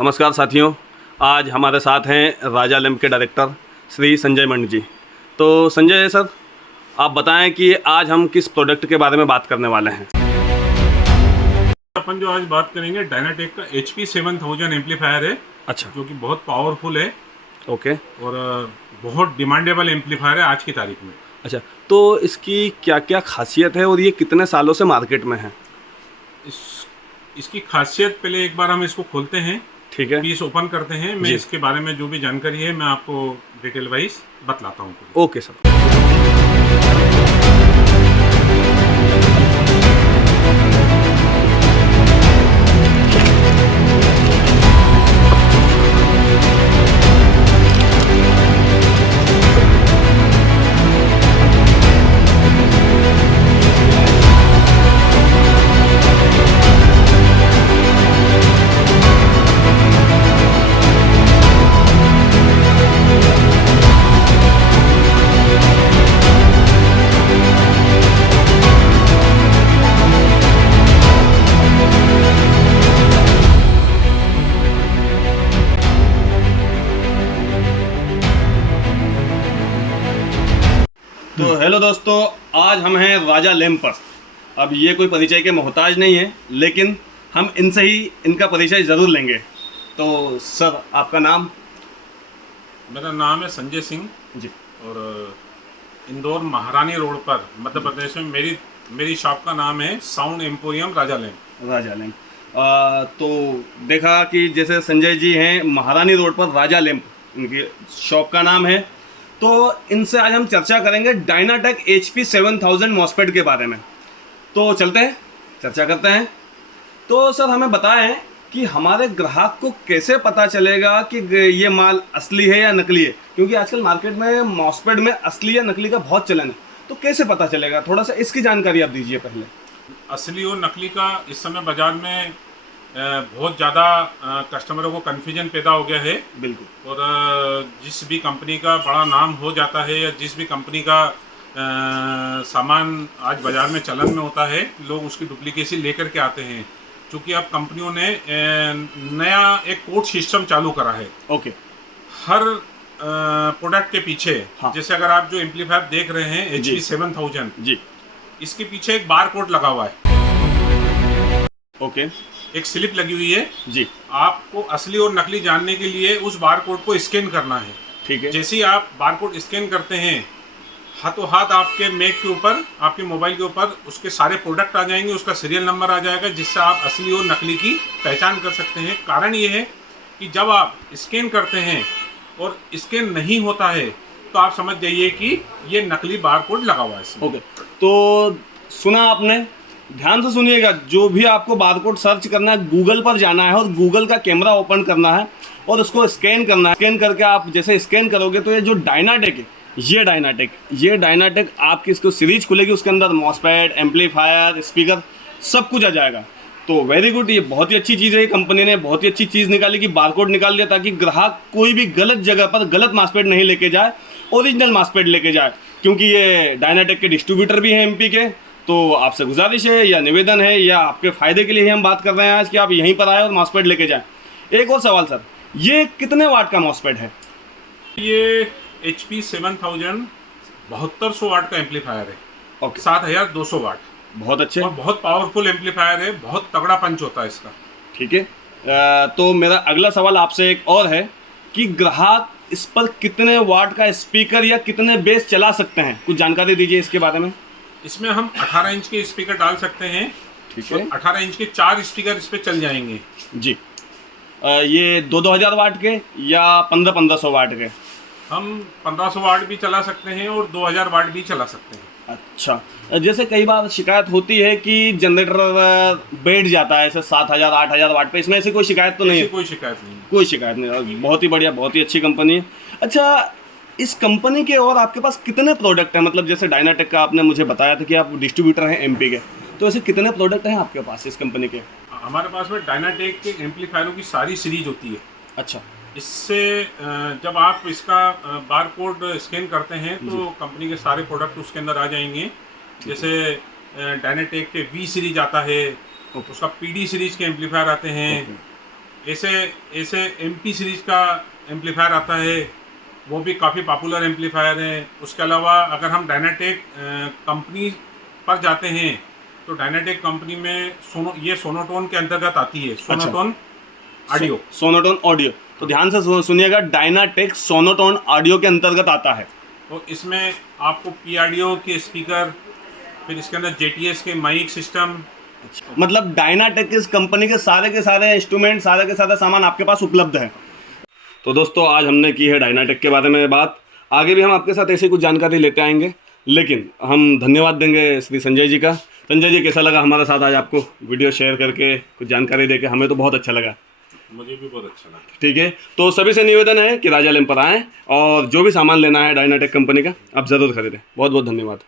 नमस्कार साथियों, आज हमारे साथ हैं राजा लैंप के डायरेक्टर श्री संजय मंड जी। तो संजय सर, आप बताएं कि आज हम किस प्रोडक्ट के बारे में बात करने वाले हैं। अपन जो आज बात करेंगे डायनाटेक का HP 7000 एम्पलीफायर है। अच्छा, जो कि बहुत पावरफुल है ओके। और बहुत डिमांडेबल एम्पलीफायर है आज की तारीख में। अच्छा, तो इसकी क्या क्या खासियत है और ये कितने सालों से मार्केट में है? इसकी खासियत पहले एक बार हम इसको खोलते हैं, ठीक है, पीस ओपन करते हैं। मैं इसके बारे में जो भी जानकारी है मैं आपको डिटेल वाइज बतलाता हूँ। Okay sir. तो हेलो दोस्तों, आज हम हैं राजा लैंप पर। अब ये कोई परिचय के मोहताज नहीं है, लेकिन हम इनसे ही इनका परिचय ज़रूर लेंगे। तो सर, आपका नाम? मेरा नाम है संजय सिंह जी। और इंदौर महारानी रोड पर मध्य प्रदेश में मेरी शॉप का नाम है साउंड एम्पोरियम राजा लैंप। राजा लैंप। तो देखा कि जैसे संजय जी हैं महारानी रोड पर, राजा लैंप इनकी शॉप का नाम है। तो इनसे आज हम चर्चा करेंगे डायनाटेक HP 7000 मॉसफेट के बारे में। तो चलते हैं, चर्चा करते हैं। तो सर, हमें बताएं कि हमारे ग्राहक को कैसे पता चलेगा कि ये माल असली है या नकली है, क्योंकि आजकल मार्केट में मॉसफेट में असली या नकली का बहुत चलन है। तो कैसे पता चलेगा, थोड़ा सा इसकी जानकारी आप दीजिए पहले। असली और नकली का इस समय बाजार में बहुत ज़्यादा कस्टमरों को कन्फ्यूजन पैदा हो गया है। बिल्कुल। और जिस भी कंपनी का बड़ा नाम हो जाता है या जिस भी कंपनी का सामान आज बाज़ार में चलन में होता है, लोग उसकी डुप्लीकेसी लेकर के आते हैं। क्योंकि अब कंपनियों ने नया एक कोड सिस्टम चालू करा है। ओके। हर प्रोडक्ट के पीछे, हाँ। जैसे अगर आप जो एम्पलीफायर देख रहे हैं HP 7000 जी, इसके पीछे एक बार कोड लगा हुआ है। ओके। एक स्लिप लगी हुई है जी। आपको असली और नकली जानने के लिए उस बार कोड को स्कैन करना है। ठीक है। जैसे ही आप बार कोड स्कैन करते हैं, हाथों हाथ आपके मैक के ऊपर, आपके मोबाइल के ऊपर उसके सारे प्रोडक्ट आ जाएंगे, उसका सीरियल नंबर आ जाएगा, जिससे आप असली और नकली की पहचान कर सकते हैं। कारण ये है कि जब आप स्कैन करते हैं और स्कैन नहीं होता है तो आप समझ जाइए कि ये नकली बार कोड लगा हुआ है इसमें। ओके। तो सुना आपने, ध्यान से सुनिएगा। जो भी आपको बारकोड सर्च करना है, गूगल पर जाना है और गूगल का कैमरा ओपन करना है और उसको स्कैन करना है। स्कैन करके आप जैसे स्कैन करोगे तो ये जो डायनाटेक है, ये डायनाटेक आपकी इसको सीरीज खुलेगी, उसके अंदर मॉसफेट, एम्पलीफायर, स्पीकर सब कुछ आ जाएगा। तो वेरी गुड, ये बहुत ही अच्छी चीज़ है। कंपनी ने बहुत ही अच्छी चीज़ निकाली कि बारकोड निकाल दिया, ताकि ग्राहक कोई भी गलत जगह पर गलत मॉसफेट नहीं लेके जाए, ओरिजिनल मॉसफेट लेके जाए। क्योंकि ये डायनाटेक के डिस्ट्रीब्यूटर भी हैं MP के। तो आपसे गुजारिश है या निवेदन है या आपके फ़ायदे के लिए ही हम बात कर रहे हैं आज, कि आप यहीं पर आए और मॉसफेट लेके जाएं। एक और सवाल सर, ये कितने वाट का मॉसफेट है? ये HP 7000 7200 वाट का एम्पलीफायर है। ओके। 7200 वाट। बहुत अच्छे। और बहुत पावरफुल एम्पलीफायर है, बहुत तगड़ा पंच होता है इसका। ठीक है। तो मेरा अगला सवाल आपसे एक और है कि ग्राहक इस पर कितने वाट का स्पीकर या कितने बेस चला सकते हैं, कुछ जानकारी दीजिए इसके बारे में। इसमें हम 18 इंच के स्पीकर डाल सकते हैं। ठीक है। 18 इंच के 4 स्पीकर इस पे चल जाएंगे। जी। ये 2-2000 वाट के या 1500 वाट के? हम 1500 वाट भी चला सकते हैं और 2000 वाट भी चला सकते हैं। अच्छा, जैसे कई बार शिकायत होती है कि जनरेटर बैठ जाता है ऐसे 7000-8000 वाट पे, इसमें ऐसी कोई शिकायत तो नहीं है? कोई शिकायत नहीं है। कोई शिकायत नहीं। बहुत ही बढ़िया, बहुत ही अच्छी कंपनी है। अच्छा, इस कंपनी के और आपके पास कितने प्रोडक्ट हैं? मतलब जैसे डायनाटेक का आपने मुझे बताया था कि आप डिस्ट्रीब्यूटर हैं MP के, तो ऐसे कितने प्रोडक्ट हैं आपके पास इस कंपनी के? हमारे पास में डायनाटेक के एम्पलीफायरों की सारी सीरीज होती है। अच्छा। इससे जब आप इसका बार कोड स्कैन करते हैं तो कंपनी के सारे प्रोडक्ट उसके अंदर आ जाएंगे। जैसे डायनाटेक के V सीरीज आता है, उसका PD सीरीज के एम्पलीफायर आते हैं, ऐसे ऐसे MP सीरीज का एम्पलीफायर आता है, वो भी काफ़ी पॉपुलर एम्पलीफायर है। उसके अलावा अगर हम डायनाटेक कंपनी पर जाते हैं तो डायनाटेक कंपनी में ये सोनोटोन के अंतर्गत आती है, सोनोटोन ऑडियो। सोनोटोन ऑडियो, तो ध्यान से सुनिएगा, डायनाटेक सोनोटोन ऑडियो के अंतर्गत आता है। तो इसमें आपको PRDO के स्पीकर, फिर इसके अंदर JTS के माइक सिस्टम, मतलब डायनाटेक इस कंपनी के सारे इंस्ट्रूमेंट, सारे के सारे सामान आपके पास उपलब्ध है। तो दोस्तों आज हमने की है डायनाटेक के बारे में बात, आगे भी हम आपके साथ ऐसी कुछ जानकारी लेते आएंगे, लेकिन हम धन्यवाद देंगे श्री संजय जी का। संजय जी, कैसा लगा हमारे साथ आज आपको वीडियो शेयर करके, कुछ जानकारी देके? हमें तो बहुत अच्छा लगा। मुझे भी बहुत अच्छा लगा। ठीक है, तो सभी से निवेदन है कि राजा लैंप पर आएँ और जो भी सामान लेना है डायनाटेक कंपनी का आप ज़रूर खरीदें। बहुत बहुत धन्यवाद।